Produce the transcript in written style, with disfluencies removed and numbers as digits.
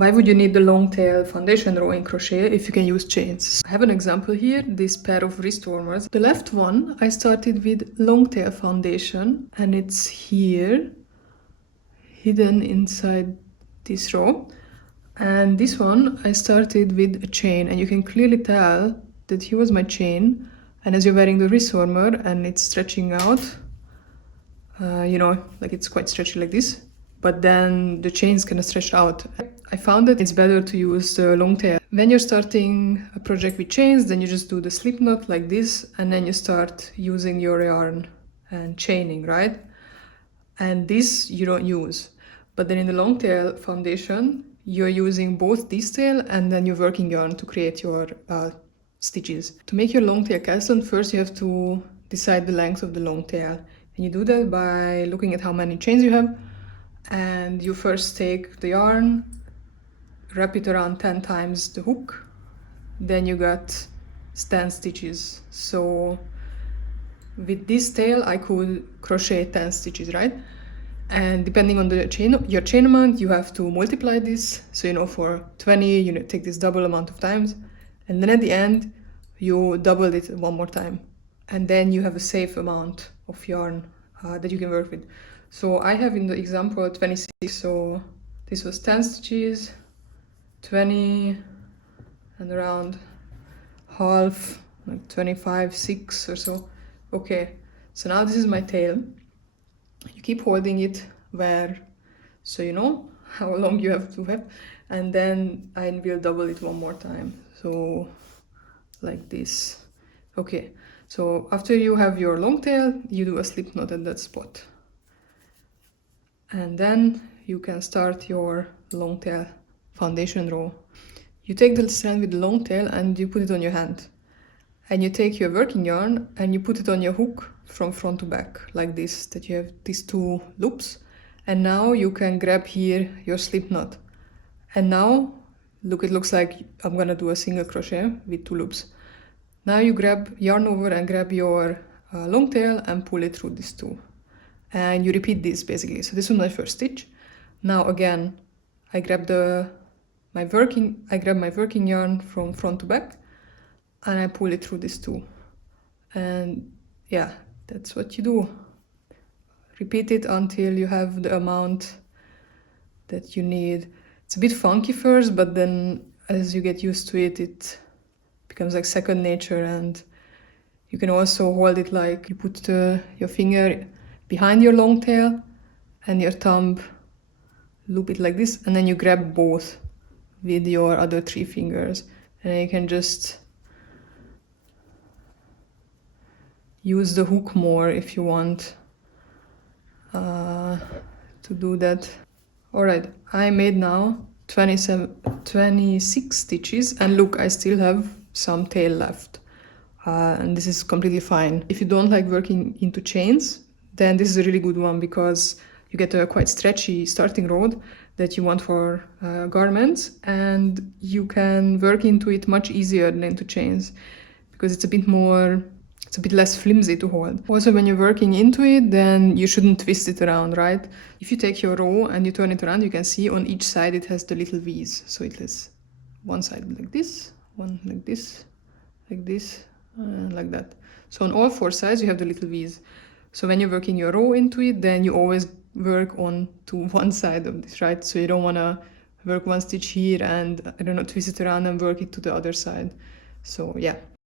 Why would you need the long tail foundation row in crochet if you can use chains? I have an example here, this pair of wrist warmers. The left one, I started with long tail foundation and it's here, hidden inside this row. And this one, I started with a chain and you can clearly tell that here was my chain. And as you're wearing the wrist warmer and it's stretching out, you know, like it's quite stretchy like this, but then the chain's kind of stretched out. I found that it's better to use the long tail. When you're starting a project with chains, then you just do the slip knot like this, and then you start using your yarn and chaining, right? And this you don't use. But then in the long tail foundation, you're using both this tail and then your working yarn to create your stitches. To make your long tail castle, first you have to decide the length of the long tail. And you do that by looking at how many chains you have. And you first take the yarn, wrap it around 10 times the hook, then you got 10 stitches. So with this tail I could crochet 10 stitches, right? And depending on the chain, your chain amount, you have to multiply this. So you know, for 20 you take this double amount of times, and then at the end you double it one more time, and then you have a safe amount of yarn that you can work with. So I have in the example 26, so this was 10 stitches, 20, and around half, like 25, 6 or so. Okay, so now this is my tail. You keep holding it where, so you know how long you have to have, and then I will double it one more time, so like this. Okay, so after you have your long tail, you do a slip knot at that spot. And then you can start your long tail foundation row. You take the strand with the long tail and you put it on your hand. And you take your working yarn and you put it on your hook from front to back, like this, that you have these two loops. And now you can grab here your slip knot. And now, look, it looks like I'm gonna do a single crochet with 2 loops. Now you grab yarn over and grab your long tail and pull it through these 2. And you repeat this basically. So this was my first stitch. Now again, I grab my working yarn from front to back, and I pull it through these 2. And yeah, that's what you do. Repeat it until you have the amount that you need. It's a bit funky first, but then as you get used to it, it becomes like second nature. And you can also hold it like you put your finger behind your long tail and your thumb, loop it like this, and then you grab both with your other 3 fingers, and then you can just use the hook more if you want to do that. All right, I made now 26 stitches, and look, I still have some tail left, and this is completely fine. If you don't like working into chains, then this is a really good one, because you get a quite stretchy starting road that you want for garments, and you can work into it much easier than into chains, because it's a bit less flimsy to hold. Also, when you're working into it, then you shouldn't twist it around, right? If you take your row and you turn it around, you can see on each side it has the little V's. So it has one side like this, one like this, like that. So on all 4 sides you have the little V's. So when you're working your row into it, then you always work on to one side of this, right? So you don't want to work one stitch here and, I don't know, twist it around and work it to the other side. So yeah.